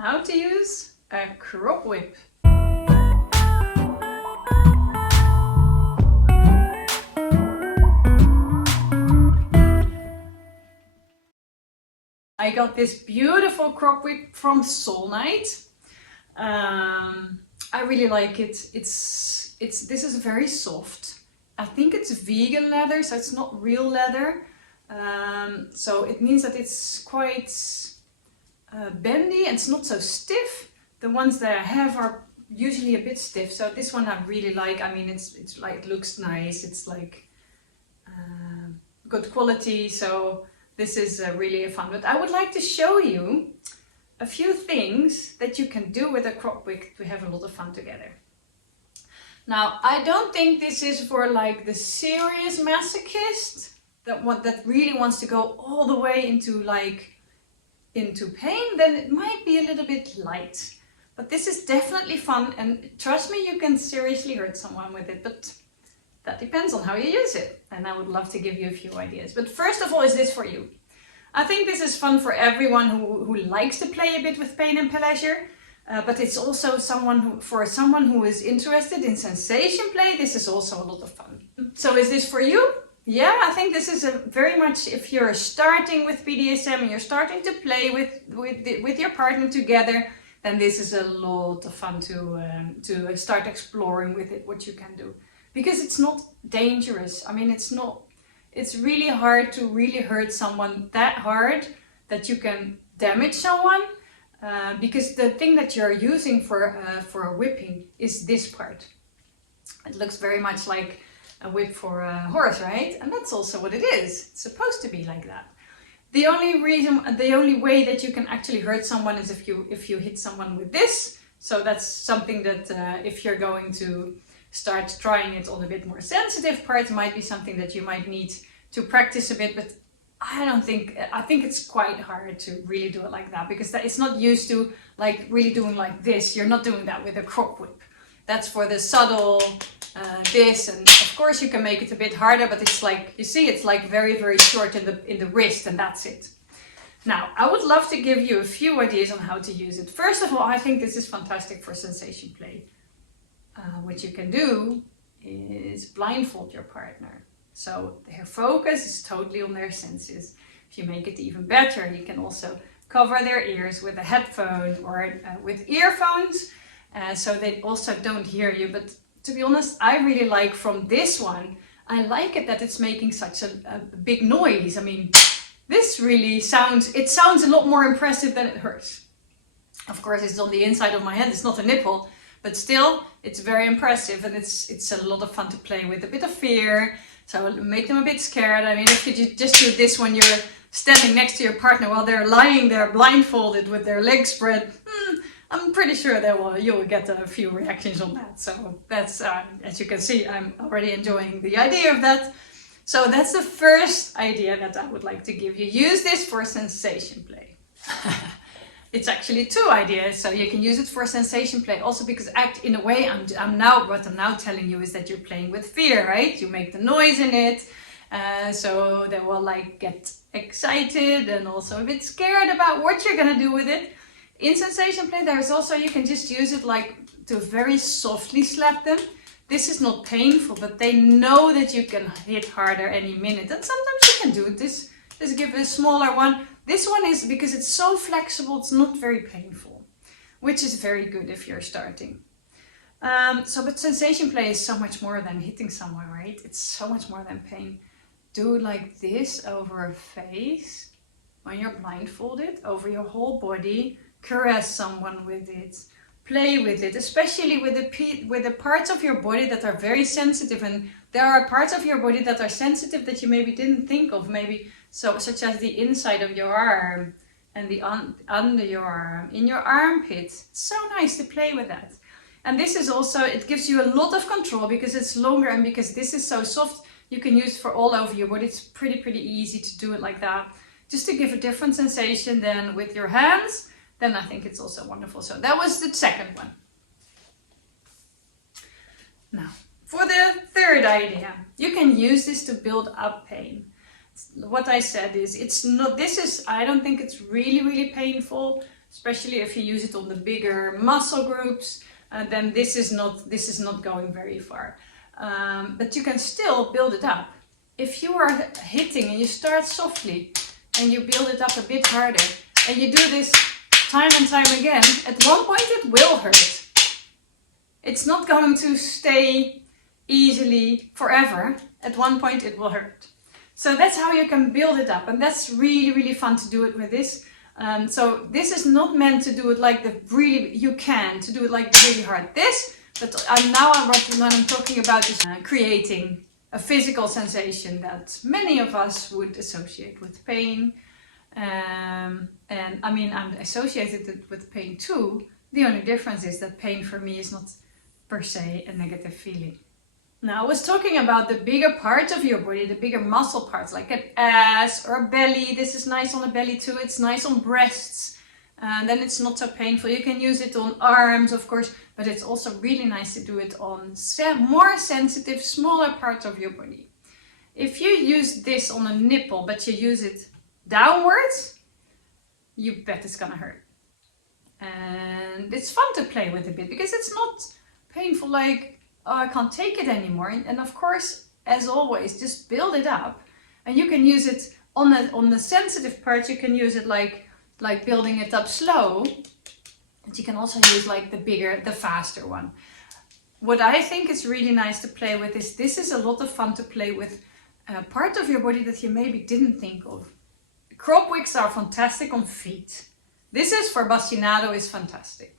how to use a crop whip. I got this beautiful crop whip from Soul Night. I really like it. This is very soft. I think it's vegan leather, so it's not real leather. So it means that it's quite bendy and it's not so stiff. The ones that I have are usually a bit stiff, so this one I really like. I mean, it's like, it looks nice. It's like good quality, so this is really fun. But I would like to show you a few things that you can do with a crop whip to have a lot of fun together. Now, I don't think this is for like the serious masochist that really wants to go all the way into pain. Then it might be a little bit light. But this is definitely fun, and trust me, you can seriously hurt someone with it, but that depends on how you use it. And I would love to give you a few ideas. But first of all, is this for you? I think this is fun for everyone who likes to play a bit with pain and pleasure. But it's also for someone who is interested in sensation play, this is also a lot of fun. So is this for you? Yeah, I think this is very much, if you're starting with BDSM and you're starting to play with your partner together, then this is a lot of fun to start exploring with it, what you can do. Because it's not dangerous. I mean, it's really hard to really hurt someone that hard that you can damage someone. Because the thing that you're using for a whipping is this part. It looks very much like a whip for a horse, right? And that's also what it is. It's supposed to be like that. The only way that you can actually hurt someone is if you hit someone with this. So that's something that if you're going to start trying it on a bit more sensitive parts, might be something that you might need to practice a bit. But I think it's quite hard to really do it like that, because it's not used to like really doing like this. You're not doing that with a crop whip. That's for the subtle this, and of course you can make it a bit harder, but it's like, you see, it's like very, very short in the wrist, and that's it. Now, I would love to give you a few ideas on how to use it. First of all, I think this is fantastic for sensation play. What you can do is blindfold your partner. So their focus is totally on their senses. If you make it even better, you can also cover their ears with a headphone or with earphones, so they also don't hear you. But to be honest, I really like from this one, I like it that it's making such a big noise. I mean, this really sounds a lot more impressive than it hurts. Of course, it's on the inside of my hand, it's not a nipple, but still, it's very impressive, and it's a lot of fun to play with. A bit of fear. So make them a bit scared. I mean, if you just do this when you're standing next to your partner while they're lying there blindfolded with their legs spread, I'm pretty sure you will get a few reactions on that. So that's, as you can see, I'm already enjoying the idea of that. So that's the first idea that I would like to give you. Use this for sensation play. It's actually two ideas, so you can use it for sensation play. Also because in a way, what I'm now telling you is that you're playing with fear, right? You make the noise in it, so they will like get excited and also a bit scared about what you're gonna do with it. In sensation play, there's also, you can just use it like to very softly slap them. This is not painful, but they know that you can hit harder any minute, and sometimes you can do this. Just give a smaller one. This one is, because it's so flexible, it's not very painful, which is very good if you're starting. But sensation play is so much more than hitting someone, right? It's so much more than pain. Do like this over a face when you're blindfolded, over your whole body. Caress someone with it. Play with it, especially with the parts of your body that are very sensitive. And there are parts of your body that are sensitive that you maybe didn't think of, such as the inside of your arm and the under your arm, in your armpit. It's so nice to play with that. And this is also, it gives you a lot of control because it's longer, and because this is so soft, you can use it for all over your body. It's pretty easy to do it like that, just to give a different sensation than with your hands. Then I think it's also wonderful. So that was the second one. Now, for the third idea, you can use this to build up pain. What I said is, I don't think it's really painful. especially if you use it on the bigger muscle groups, then this is not going very far. But you can still build it up. If you are hitting and you start softly and you build it up a bit harder and you do this time and time again, at one point it will hurt. It's not going to stay easily forever. At one point it will hurt. So that's how you can build it up, and that's really, really fun to do it with this. So this is not meant to do it like to do it like really hard this, but what I'm talking about is creating a physical sensation that many of us would associate with pain. And I mean, I'm associated with pain too. The only difference is that pain for me is not per se a negative feeling. Now, I was talking about the bigger parts of your body, the bigger muscle parts, like an ass or a belly. This is nice on the belly too. It's nice on breasts. Then it's not so painful. You can use it on arms, of course, but it's also really nice to do it on more sensitive, smaller parts of your body. If you use this on a nipple, but you use it downwards, you bet it's gonna hurt. And it's fun to play with a bit because it's not painful like, oh, I can't take it anymore. And of course, as always, just build it up. And you can use it on the sensitive parts. You can use it like building it up slow. But you can also use like the faster one. What I think is really nice to play with is this is a lot of fun to play with a part of your body that you maybe didn't think of. Crop wicks are fantastic on feet. This is for bastinado is fantastic.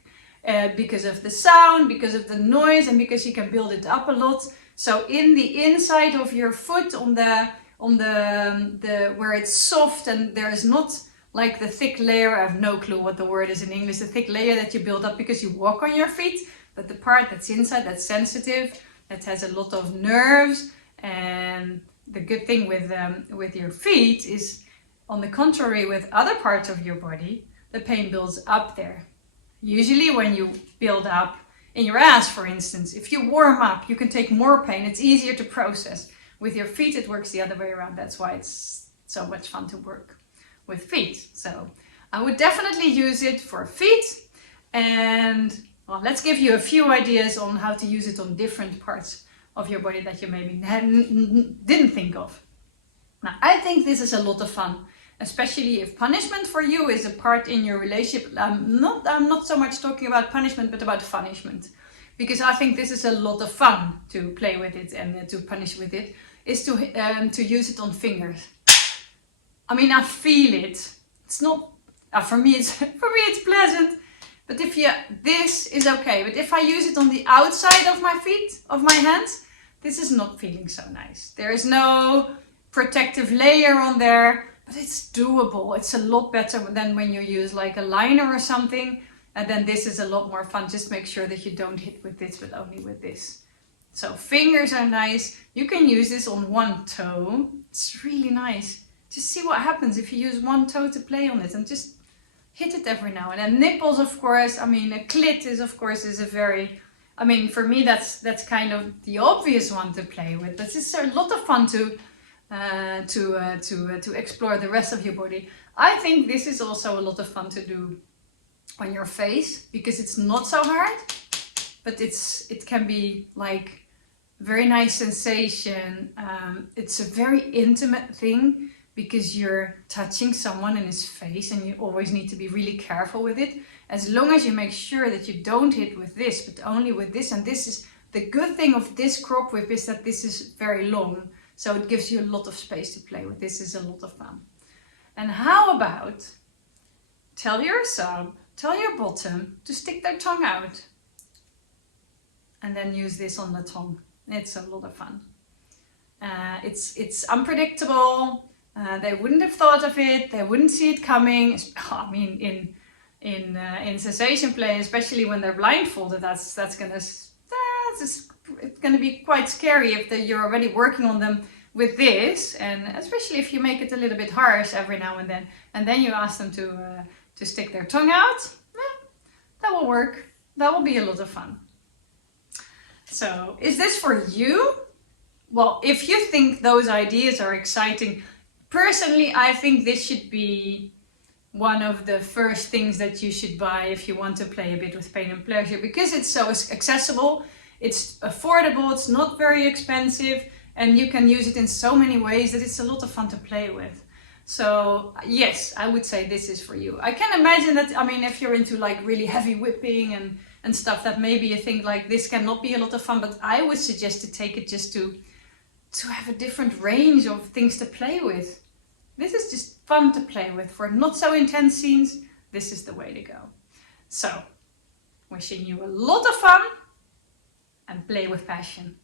Because of the sound, because of the noise, and because you can build it up a lot. So in the inside of your foot, on the where it's soft and there is not like the thick layer, I have no clue what the word is in English, the thick layer that you build up because you walk on your feet, but the part that's inside, that's sensitive, that has a lot of nerves. And the good thing with your feet is, on the contrary with other parts of your body, the pain builds up there. Usually when you build up in your ass, for instance, if you warm up, you can take more pain. It's easier to process. With your feet, it works the other way around. That's why it's so much fun to work with feet. So I would definitely use it for feet. And well, let's give you a few ideas on how to use it on different parts of your body that you maybe didn't think of. Now, I think this is a lot of fun. Especially if punishment for you is a part in your relationship. I'm not so much talking about punishment, but about punishment. Because I think this is a lot of fun to play with it and to punish with it, is to use it on fingers. I mean, I feel it. It's not, for me it's pleasant. But this is okay. But if I use it on the outside of my feet, of my hands, this is not feeling so nice. There is no protective layer on there. But it's doable. It's a lot better than when you use like a liner or something. And then this is a lot more fun. Just make sure that you don't hit with this, but only with this. So fingers are nice. You can use this on one toe. It's really nice. Just see what happens if you use one toe to play on it and just hit it every now and then. Nipples, of course. I mean, a clit is, of course, is a very... I mean, for me, that's kind of the obvious one to play with. But it's a lot of fun to explore the rest of your body. I think this is also a lot of fun to do on your face because it's not so hard, but it can be like very nice sensation. It's a very intimate thing because you're touching someone in his face and you always need to be really careful with it. As long as you make sure that you don't hit with this, but only with this. And this is the good thing of this crop whip is that this is very long. So it gives you a lot of space to play with. This is a lot of fun. And how about tell your sub, tell your bottom to stick their tongue out. And then use this on the tongue. It's a lot of fun. It's unpredictable. They wouldn't have thought of it. They wouldn't see it coming. I mean, in sensation play, especially when they're blindfolded, it's gonna be quite scary if you're already working on them with this, and especially if you make it a little bit harsh every now and then you ask them to stick their tongue out. That will work. That will be a lot of fun. So, is this for you? Well, if you think those ideas are exciting, personally, I think this should be one of the first things that you should buy if you want to play a bit with pain and pleasure, because it's so accessible, it's affordable, it's not very expensive, and you can use it in so many ways that it's a lot of fun to play with. So yes, I would say this is for you. I can imagine that, I mean, if you're into like really heavy whipping and stuff, that maybe you think like this cannot be a lot of fun, but I would suggest to take it just to have a different range of things to play with. This is just fun to play with. For not so intense scenes, this is the way to go. So, wishing you a lot of fun and play with passion.